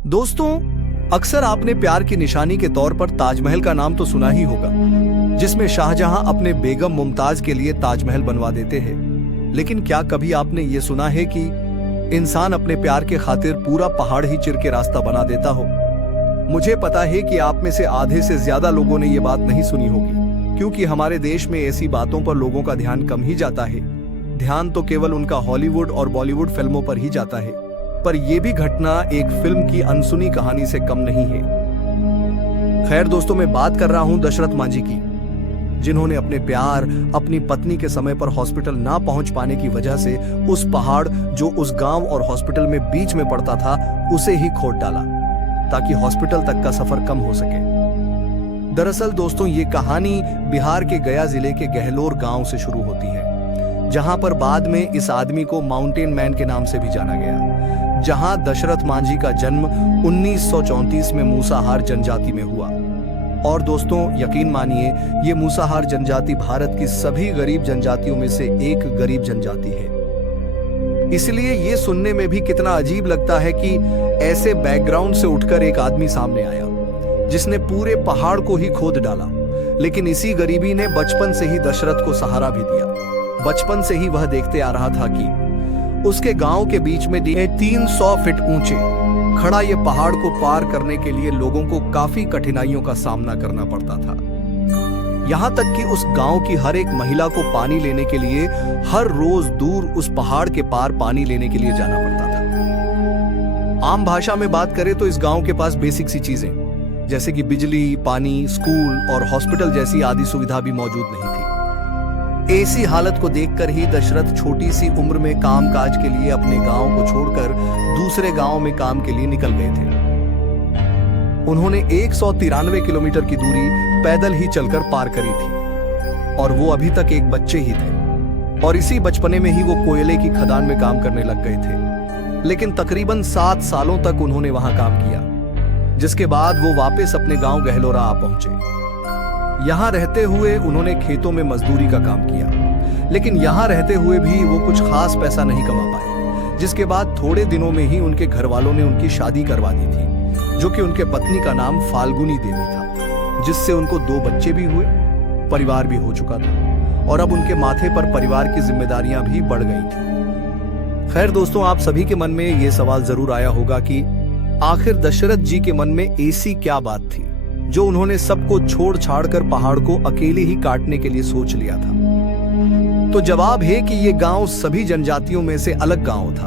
दोस्तों, अक्सर आपने प्यार की निशानी के तौर पर ताजमहल का नाम तो सुना ही होगा, जिसमें शाहजहां अपने बेगम मुमताज के लिए ताजमहल बनवा देते हैं। लेकिन क्या कभी आपने ये सुना है कि इंसान अपने प्यार के खातिर पूरा पहाड़ ही चिर के रास्ता बना देता हो? मुझे पता है कि आप में से आधे से ज्यादा लोगों ने ये बात नहीं सुनी होगी, क्योंकि हमारे देश में ऐसी बातों पर लोगों का ध्यान कम ही जाता है। ध्यान तो केवल उनका हॉलीवुड और बॉलीवुड फिल्मों पर ही जाता है। पर यह भी घटना एक फिल्म की अनसुनी कहानी से कम नहीं है। खैर दोस्तों, मैं बात कर रहा हूं दशरथ मांझी की, जिन्होंने अपने प्यार अपनी पत्नी के समय पर हॉस्पिटल ना पहुंच पाने की वजह से उस पहाड़ जो उस गांव और हॉस्पिटल में बीच में पड़ता था, उसे ही खोद डाला ताकि हॉस्पिटल तक का सफर कम हो सके। दरअसल दोस्तों, ये कहानी बिहार के गया जिले के गहलोर गांव से शुरू होती है, जहां पर बाद में इस आदमी को माउंटेन मैन के नाम से भी जाना गया, जहां दशरथ मांझी का जन्म 1934 में मूसाहार जनजाति में हुआ। और दोस्तों, यकीन मानिए, ये मूसाहार जनजाति भारत की सभी गरीब जनजातियों में से एक गरीब जनजाति है। इसलिए ये सुनने में भी कितना अजीब लगता है कि ऐसे बैकग्राउंड से उठकर एक आदमी सामने आया जिसने पूरे पहाड़ को ही खोद डाला। लेकिन इसी गरीबी ने बचपन से ही दशरथ को सहारा भी दिया। बचपन से ही वह देखते आ रहा था कि उसके गांव के बीच में 300 फीट ऊंचे खड़ा ये पहाड़ को पार करने के लिए लोगों को काफी कठिनाइयों का सामना करना पड़ता था। यहां तक कि उस गांव की हर एक महिला को पानी लेने के लिए हर रोज दूर उस पहाड़ के पार पानी लेने के लिए जाना पड़ता था। आम भाषा में बात करें तो इस गांव के पास बेसिक सी चीजें जैसे कि बिजली, पानी, स्कूल और हॉस्पिटल जैसी आदि सुविधा भी मौजूद नहीं थी। ऐसी हालत को देखकर ही दशरथ छोटी सी उम्र में कामकाज के लिए अपने गांव को छोड़कर दूसरे गांव में काम के लिए निकल गए थे। उन्होंने 193 किलोमीटर की दूरी पैदल ही चलकर पार करी थी, और वो अभी तक एक बच्चे ही थे। और इसी बचपने में ही वो कोयले की खदान में काम करने लग गए थे। लेकिन तकरीबन 7 सालों तक उन्होंने वहां काम किया, जिसके बाद वो वापस अपने गांव गहलोरा आ पहुंचे। यहाँ रहते हुए उन्होंने खेतों में मजदूरी का काम किया, लेकिन यहाँ रहते हुए भी वो कुछ खास पैसा नहीं कमा पाए, जिसके बाद थोड़े दिनों में ही उनके घर वालों ने उनकी शादी करवा दी थी, जो कि उनके पत्नी का नाम फाल्गुनी देवी था, जिससे उनको 2 बच्चे भी हुए, परिवार भी हो चुका था, और अब उनके माथे पर परिवार की जिम्मेदारियां भी बढ़ गई थी। खैर दोस्तों, आप सभी के मन में ये सवाल जरूर आया होगा कि आखिर दशरथ जी के मन में ऐसी क्या बात थी जो उन्होंने सबको छोड़ छाड़ कर पहाड़ को अकेले ही काटने के लिए सोच लिया था। तो जवाब है कि ये गांव सभी जनजातियों में से अलग गांव था,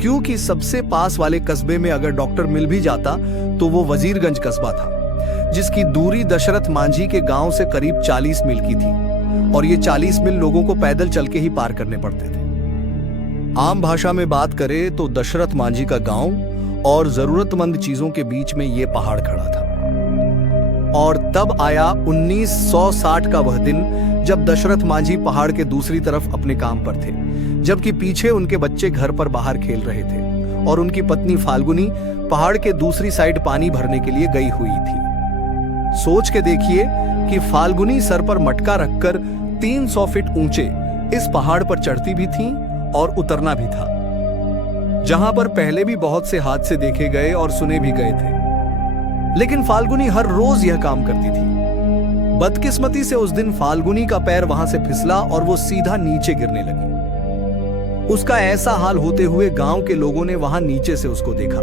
क्योंकि सबसे पास वाले कस्बे में अगर डॉक्टर मिल भी जाता तो वो वजीरगंज कस्बा था, जिसकी दूरी दशरथ मांझी के गांव से करीब 40 मील की थी, और ये 40 मील लोगों को पैदल चल के ही पार करने पड़ते थे। आम भाषा में बात करें तो दशरथ मांझी का गांव और जरूरतमंद चीजों के बीच में ये पहाड़ खड़ा था। और तब आया 1960 का वह दिन जब दशरथ मांझी पहाड़ के दूसरी तरफ अपने काम पर थे, जबकि पीछे उनके बच्चे घर पर बाहर खेल रहे थे और उनकी पत्नी फाल्गुनी पहाड़ के दूसरी साइड पानी भरने के लिए गई हुई थी। सोच के देखिए कि फाल्गुनी सर पर मटका रखकर 300 फीट ऊंचे इस पहाड़ पर चढ़ती भी थी और उतरना भी था, जहां पर पहले भी बहुत से हादसे देखे गए और सुने भी गए थे। लेकिन फाल्गुनी हर रोज यह काम करती थी। बदकिस्मती से उस दिन फाल्गुनी का पैर वहां से फिसला और वो सीधा नीचे गिरने लगी। उसका ऐसा हाल होते हुए गांव के लोगों ने वहां नीचे से उसको देखा,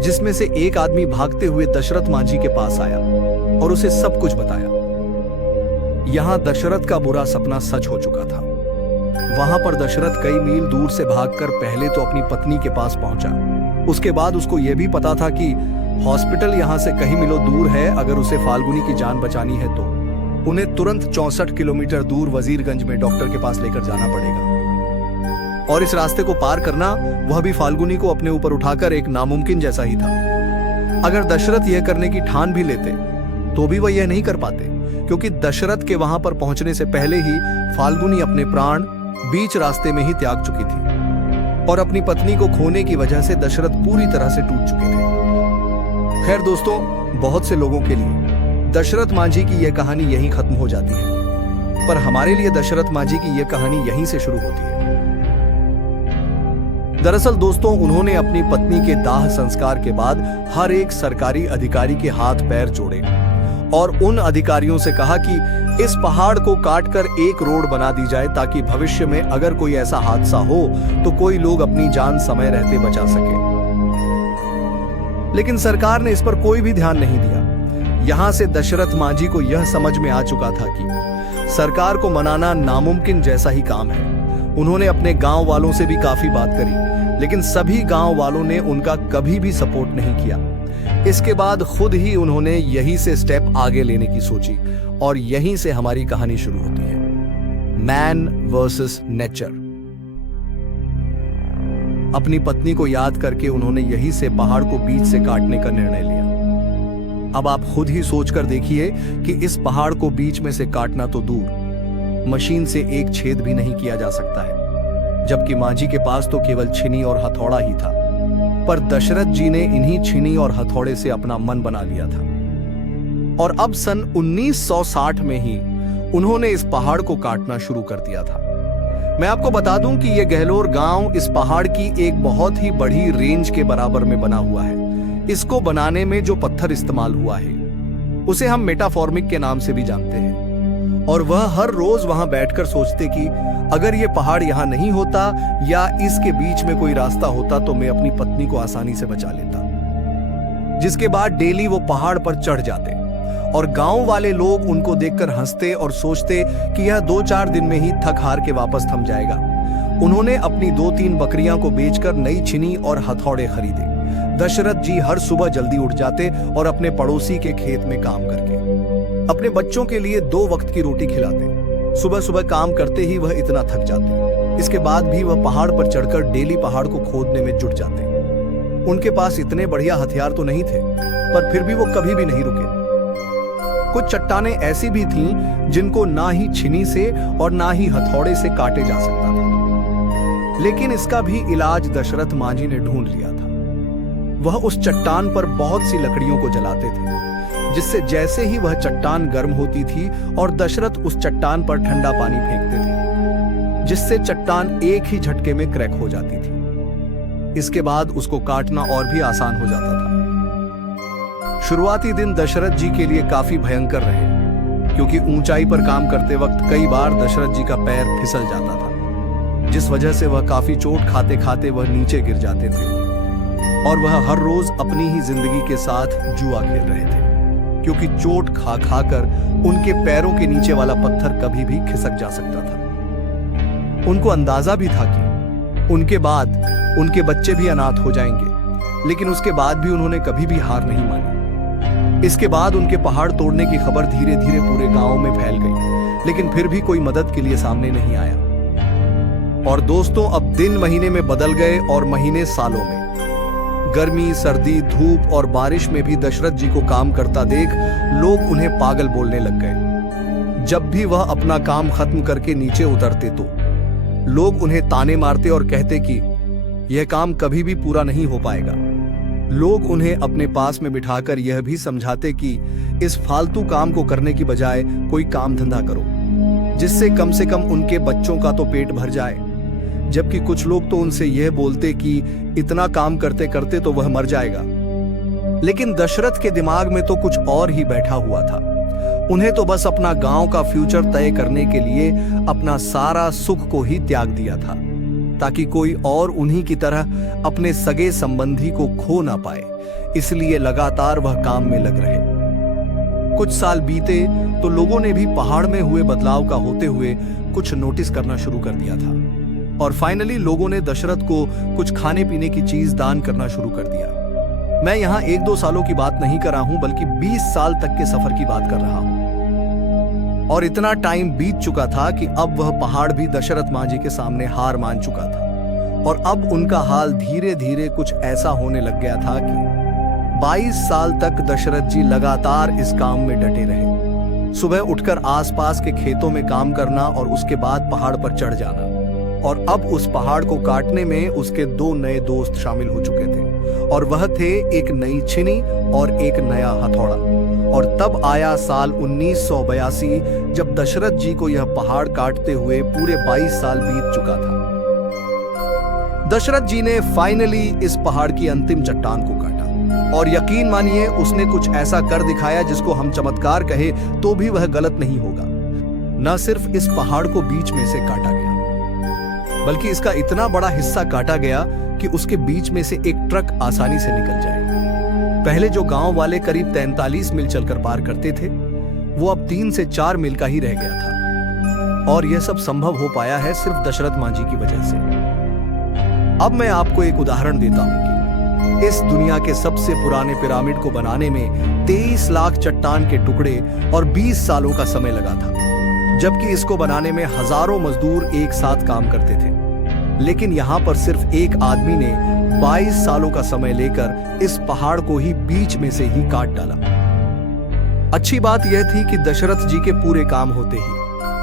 जिसमें से एक आदमी भागते हुए दशरथ मांझी के पास आया और उसे सब कुछ बताया। यहां दशरथ का बुरा सपना सच हो चुका था। वहां पर दशरथ कई मील दूर से भागकर पहले तो अपनी पत्नी के पास पहुंचा। उसके बाद उसको यह भी पता था कि हॉस्पिटल यहां से कहीं मीलों दूर है। अगर उसे फाल्गुनी की जान बचानी है तो उन्हें तुरंत 64 किलोमीटर दूर वजीरगंज में डॉक्टर के पास लेकर जाना पड़ेगा, और इस रास्ते को पार करना, वह भी फाल्गुनी को अपने ऊपर उठाकर, एक नामुमकिन जैसा ही था। अगर दशरथ यह करने की ठान भी लेते तो भी वह यह नहीं कर पाते, क्योंकि दशरथ के वहां पर पहुंचने से पहले ही फाल्गुनी अपने प्राण बीच रास्ते में ही त्याग चुकी थी, और अपनी पत्नी को खोने की वजह से दशरथ पूरी तरह से टूट चुके थे। खैर दोस्तों, बहुत से लोगों के लिए दशरथ मांझी की यह कहानी यहीं खत्म हो जाती है, पर हमारे लिए दशरथ मांझी की यह कहानी यहीं से शुरू होती है। दरअसल दोस्तों, उन्होंने अपनी पत्नी के दाह संस्कार के बाद हर एक सरकारी अधिकारी के हाथ पैर जोड़े और उन अधिकारियों से कहा कि इस पहाड़ को काटकर एक रोड बना दी जाए ताकि भविष्य में अगर कोई ऐसा हादसा हो तो कोई लोग अपनी जान समय रहते बचा सके। लेकिन सरकार ने इस पर कोई भी ध्यान नहीं दिया। यहां से दशरथ मांझी को यह समझ में आ चुका था कि सरकार को मनाना नामुमकिन जैसा ही काम है। उन्होंने अपने गांव वालों से भी काफी बात करी, लेकिन सभी गांव वालों ने उनका कभी भी सपोर्ट नहीं किया। इसके बाद खुद ही उन्होंने यहीं से स्टेप आगे लेने की सोची और यहीं से हमारी कहानी शुरू होती है, मैन वर्सेस नेचर। अपनी पत्नी को याद करके उन्होंने यहीं से पहाड़ को बीच से काटने का निर्णय लिया। अब आप खुद ही सोचकर देखिए कि इस पहाड़ को बीच में से काटना तो दूर, मशीन से एक छेद भी नहीं किया जा सकता है, जबकि मांझी के पास तो केवल छिनी और हथौड़ा ही था। पर दशरथ जी ने इन्हीं छिनी और हथौड़े से अपना मन बना लिया था और अब सन 1960 में ही उन्होंने इस पहाड़ को काटना शुरू कर दिया था। मैं आपको बता दूं कि यह गहलोर गांव इस पहाड़ की एक बहुत ही बड़ी रेंज के बराबर में बना हुआ है। इसको बनाने में जो पत्थर इस्तेमाल हुआ है उसे हम मेटाफॉर्मिक के नाम से भी जानते हैं। और वह हर रोज वहां बैठकर सोचते कि अगर ये पहाड़ यहां नहीं होता या इसके बीच में कोई रास्ता होता तो मैं अपनी पत्नी को आसानी से बचा लेता। जिसके बाद डेली वो पहाड़ पर चढ़ जाते और गांव वाले लोग उनको देखकर हंसते और सोचते कि यह 2-4 दिन में ही थक हार के वापस थम जाएगा। उन्होंने अपनी 2-3 बकरियां को बेचकर नई छिनी और हथौड़े खरीदे। दशरथ जी हर सुबह जल्दी उठ जाते और अपने पड़ोसी के खेत में काम करके अपने बच्चों के लिए 2 वक्त की रोटी खिलाते। सुबह सुबह काम करते ही वह इतना थक जाते, इसके बाद भी वह पहाड़ पर चढ़कर डेली पहाड़ को खोदने में जुट जाते। उनके पास इतने बढ़िया हथियार तो नहीं थे, पर फिर भी वो कभी भी नहीं रुके। कुछ चट्टानें ऐसी भी थीं जिनको ना ही छिनी से और ना ही हथौड़े से काटे जा सकता था, लेकिन इसका भी इलाज दशरथ मांझी ने ढूंढ लिया था। वह उस चट्टान पर बहुत सी लकड़ियों को जलाते थे, जिससे जैसे ही वह चट्टान गर्म होती थी और दशरथ उस चट्टान पर ठंडा पानी फेंकते थे, जिससे चट्टान एक ही झटके में क्रैक हो जाती थी। इसके बाद उसको काटना और भी आसान हो जाता था। शुरुआती दिन दशरथ जी के लिए काफी भयंकर रहे, क्योंकि ऊंचाई पर काम करते वक्त कई बार दशरथ जी का पैर फिसल जाता था, जिस वजह से वह काफी चोट खाते खाते वह नीचे गिर जाते थे और वह हर रोज अपनी ही जिंदगी के साथ जुआ खेल रहे थे, क्योंकि चोट खा खाकर उनके पैरों के नीचे वाला पत्थर कभी भी खिसक जा सकता था। उनको अंदाजा भी था कि उनके बाद उनके बच्चे भी अनाथ हो जाएंगे, लेकिन उसके बाद भी उन्होंने कभी भी हार नहीं मानी। इसके बाद उनके पहाड़ तोड़ने की खबर धीरे धीरे पूरे गांव में फैल गई, लेकिन फिर भी कोई मदद के लिए सामने नहीं आया। और दोस्तों, अब दिन महीने में बदल गए और महीने सालों में। गर्मी, सर्दी, धूप और बारिश में भी दशरथ जी को काम करता देख लोग उन्हें पागल बोलने लग गए। जब भी वह अपना काम खत्म करके नीचे उतरते तो लोग उन्हें ताने मारते और कहते कि यह काम कभी भी पूरा नहीं हो पाएगा। लोग उन्हें अपने पास में बिठाकर यह भी समझाते कि इस फालतू काम को करने की बजाय कोई काम धंधा करो, जिससे कम से कम उनके बच्चों का तो पेट भर जाए। जबकि कुछ लोग तो उनसे यह बोलते कि इतना काम करते करते तो वह मर जाएगा। लेकिन दशरथ के दिमाग में तो कुछ और ही बैठा हुआ था। उन्हें तो बस अपना गांव का फ्यूचर तय करने के लिए अपना सारा सुख को ही त्याग दिया था, ताकि कोई और उन्हीं की तरह अपने सगे संबंधी को खो ना पाए। इसलिए लगातार वह काम में लग रहे। कुछ साल बीते तो लोगों ने भी पहाड़ में हुए बदलाव का होते हुए कुछ नोटिस करना शुरू कर दिया था और फाइनली लोगों ने दशरथ को कुछ खाने पीने की चीज दान करना शुरू कर दिया। मैं यहाँ 1-2 सालों की बात नहीं कर रहा हूं, बल्कि 20 साल तक के सफर की बात कर रहा हूं। और इतना टाइम बीत चुका था कि अब वह पहाड़ भी दशरथ मांझी के सामने हार मान चुका था और अब उनका हाल धीरे धीरे कुछ ऐसा होने लग गया था कि 22 साल तक दशरथ जी लगातार इस काम में डटे रहे। सुबह उठकर आसपास के खेतों में काम करना और उसके बाद पहाड़ पर चढ़ जाना। और अब उस पहाड़ को काटने में उसके 2 नए दोस्त शामिल हो चुके थे और वह थे एक नई छिनी और एक नया हथौड़ा। और तब आया साल 1982, जब दशरथ जी को यह पहाड़ काटते हुए पूरे 22 साल बीत चुका था। दशरथ जी ने फाइनली इस पहाड़ की अंतिम चट्टान को काटा और यकीन मानिए उसने कुछ ऐसा कर दिखाया जिसको हम चमत्कार कहे तो भी वह गलत नहीं होगा। न सिर्फ इस पहाड़ को बीच में से काटा गया बल्कि इसका इतना बड़ा हिस्सा काटा गया कि उसके बीच में से एक ट्रक आसानी से निकल जाए। पहले जो गांव वाले करीब 43 मील चलकर पार करते थे वो अब 3 से 4 मील का ही रह गया था और यह सब संभव हो पाया है सिर्फ दशरथ मांझी की वजह से। अब मैं आपको एक उदाहरण देता हूं कि इस दुनिया के सबसे पुराने पिरामिड को बनाने में 23 लाख चट्टान के टुकड़े और 20 सालों का समय लगा था, जबकि इसको बनाने में हजारों मजदूर एक साथ काम करते थे। लेकिन यहां पर सिर्फ एक आदमी ने 22 सालों का समय लेकर इस पहाड़ को ही बीच में से ही काट डाला। अच्छी बात यह थी कि दशरथ जी के पूरे काम होते ही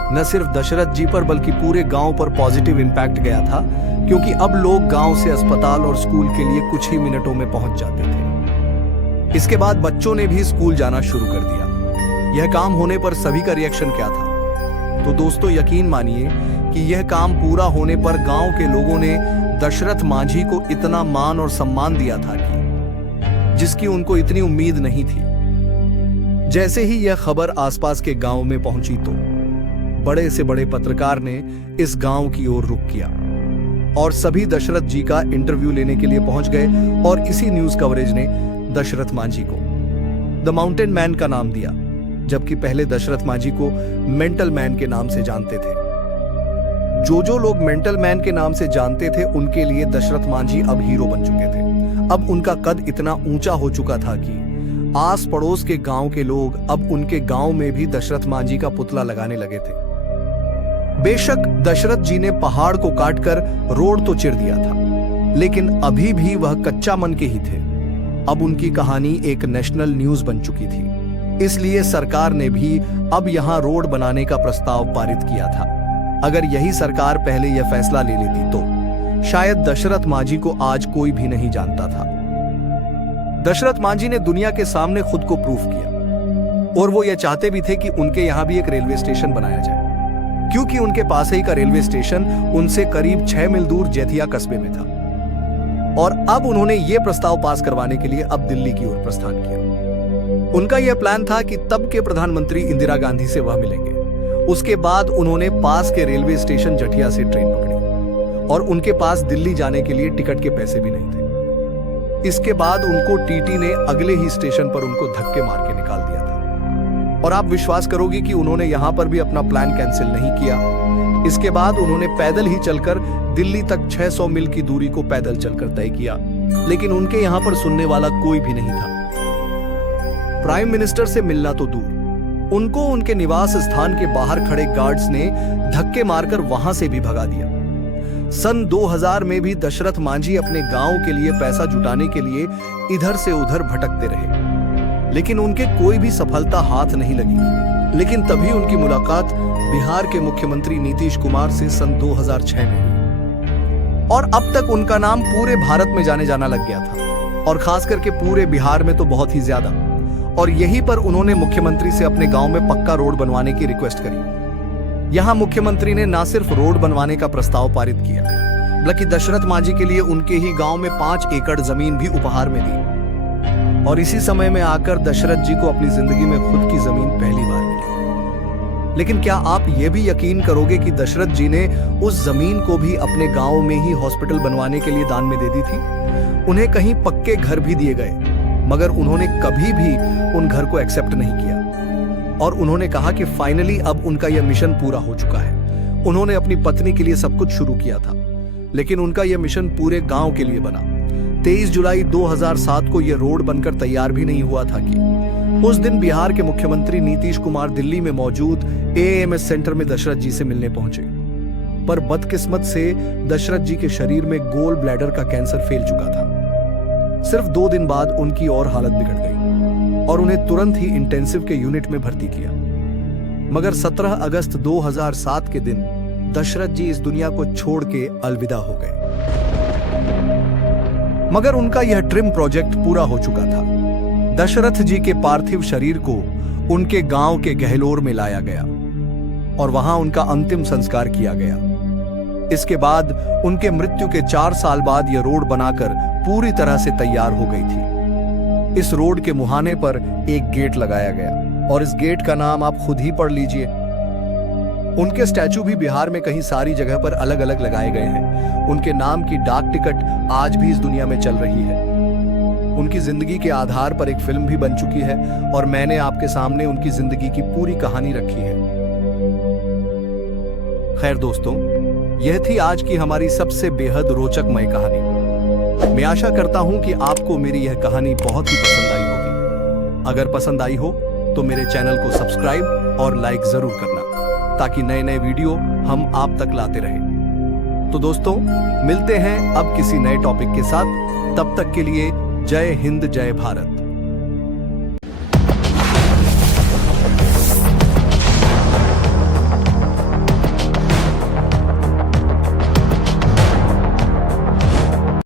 न सिर्फ दशरथ जी पर बल्कि पूरे गांव पर पॉजिटिव इंपैक्ट गया था, क्योंकि अब लोग गांव से अस्पताल और स्कूल के लिए कुछ ही मिनटों में पहुंच जाते थे। इसके बाद बच्चों ने भी स्कूल जाना शुरू कर दिया। यह काम होने पर सभी का रिएक्शन क्या था? तो दोस्तों यकीन मानिए कि यह काम पूरा होने पर गांव के लोगों ने दशरथ मांझी को इतना मान और सम्मान दिया था कि जिसकी उनको इतनी उम्मीद नहीं थी। जैसे ही यह खबर आसपास के गांव में पहुंची तो बड़े से बड़े पत्रकार ने इस गांव की ओर रुख किया और सभी दशरथ जी का इंटरव्यू लेने के लिए पहुंच गए और इसी न्यूज कवरेज ने दशरथ मांझी को द माउंटेन मैन का नाम दिया, जबकि पहले दशरथ मांझी को मेंटल मैन के नाम से जानते थे। जो लोग मेंटल मैन के नाम से जानते थे उनके लिए दशरथ मांझी अब हीरो बन चुके थे। अब उनका कद इतना ऊंचा हो चुका था कि आस पड़ोस के गांव के लोग अब उनके गांव में भी दशरथ मांझी का पुतला लगाने लगे थे। बेशक दशरथ जी ने पहाड़ को काटकर रोड तो चिर दिया था, लेकिन अभी भी वह कच्चा मन के ही थे। अब उनकी कहानी एक नेशनल न्यूज बन चुकी थी, इसलिए सरकार ने भी अब यहां रोड बनाने का प्रस्ताव पारित किया था। अगर यही सरकार पहले यह फैसला ले लेती तो शायद दशरथ मांझी को आज कोई भी नहीं जानता था। दशरथ मांझी ने दुनिया के सामने खुद को प्रूफ किया और वो ये चाहते भी थे कि उनके यहां भी एक रेलवे स्टेशन बनाया जाए, क्योंकि उनके पास ही का रेलवे स्टेशन उनसे करीब 6 मील दूर जैथिया कस्बे में था। और अब उन्होंने यह प्रस्ताव पास करवाने के लिए अब दिल्ली की ओर प्रस्थान किया। उनका यह प्लान था कि तब के प्रधानमंत्री इंदिरा गांधी से वह मिलेंगे। उसके बाद उन्होंने पास के रेलवे स्टेशन जठिया से ट्रेन पकड़ी और उनके पास दिल्ली जाने के लिए टिकट के पैसे भी नहीं थे। इसके बाद उनको टीटी ने अगले ही स्टेशन पर उनको धक्के मार के निकाल दिया था। और आप विश्वास करोगे कि उन्होंने यहां पर भी अपना प्लान कैंसिल नहीं किया। इसके बाद उन्होंने पैदल ही चलकर दिल्ली तक 600 मील की दूरी को पैदल चलकर तय किया, लेकिन उनके यहां पर सुनने वाला कोई भी नहीं था। प्राइम मिनिस्टर से मिलना तो दूर, उनको उनके निवास स्थान के बाहर खड़े गार्ड्स ने धक्के मारकर वहां से भी भगा दिया। सन 2000 में भी दशरथ मांझी अपने गांव के लिए पैसा जुटाने के लिए इधर से उधर भटकते रहे, लेकिन उनके कोई भी सफलता हाथ नहीं लगी। लेकिन तभी उनकी मुलाकात बिहार के मुख्यमंत्री नीतीश कुमार से सन 2006 में हुई और अब तक उनका नाम पूरे भारत में जाने जाना लग गया था और खास करके पूरे बिहार में तो बहुत ही ज्यादा। और यहीं पर उन्होंने मुख्यमंत्री से अपने गांव में पक्का रोड बनवाने की रिक्वेस्ट करी। यहां मुख्यमंत्री ने न सिर्फ रोड बनवाने का प्रस्ताव पारित किया, बल्कि दशरथ मांझी के लिए उनके ही गांव में 5 एकड़ जमीन भी उपहार में दी। और इसी समय में आकर दशरथ जी को अपनी जिंदगी में खुद की जमीन पहली बार मिली। लेकिन क्या आप यह भी यकीन करोगे कि दशरथ जी ने उस जमीन को भी अपने गांव में ही हॉस्पिटल बनवाने के लिए दान में दे दी थी। उन्हें कहीं पक्के घर भी दिए गए, मगर उन्होंने कभी भी उन घर को एक्सेप्ट नहीं किया और उन्होंने कहा कि फाइनली अब उनका यह मिशन पूरा हो चुका है। उन्होंने अपनी पत्नी के लिए सब कुछ शुरू किया था, लेकिन उनका यह मिशन पूरे गांव के लिए बना। 23 जुलाई 2007 को यह रोड बनकर तैयार भी नहीं हुआ था कि उस दिन बिहार के मुख्यमंत्री नीतीश कुमार दिल्ली में मौजूद एएमएस सेंटर में दशरथ जी से मिलने पहुंचे। पर बदकिस्मत से दशरथ जी के शरीर में गोल ब्लैडर का कैंसर फैल चुका था। सिर्फ 2 दिन बाद उनकी और हालत बिगड़ गई और उन्हें तुरंत ही इंटेंसिव के यूनिट में भर्ती किया। मगर 17 अगस्त 2007 के दिन दशरथ जी इस दुनिया को छोड़ के अलविदा हो गए। मगर उनका यह ड्रीम प्रोजेक्ट पूरा हो चुका था। दशरथ जी के पार्थिव शरीर को उनके गांव के गहलोर में लाया गया और वहां उनका अंतिम संस्कार किया गया। इसके बाद उनके मृत्यु के 4 साल बाद यह रोड बनाकर पूरी तरह से तैयार हो गई थी। इस रोड के मुहाने पर एक गेट लगाया गया और इस गेट का नाम आप खुद ही पढ़ लीजिए। उनके स्टैचू भी बिहार में कहीं सारी जगह पर अलग अलग लगाए गए हैं। उनके नाम की डाक टिकट आज भी इस दुनिया में चल रही है। उनकी जिंदगी के आधार पर एक फिल्म भी बन चुकी है और मैंने आपके सामने उनकी जिंदगी की पूरी कहानी रखी है। खैर दोस्तों, यह थी आज की हमारी सबसे बेहद रोचकमय कहानी। मैं आशा करता हूं कि आपको मेरी यह कहानी बहुत ही पसंद आई होगी। अगर पसंद आई हो तो मेरे चैनल को सब्सक्राइब और लाइक जरूर करना, ताकि नए नए वीडियो हम आप तक लाते रहें। तो दोस्तों, मिलते हैं अब किसी नए टॉपिक के साथ। तब तक के लिए जय हिंद, जय भारत।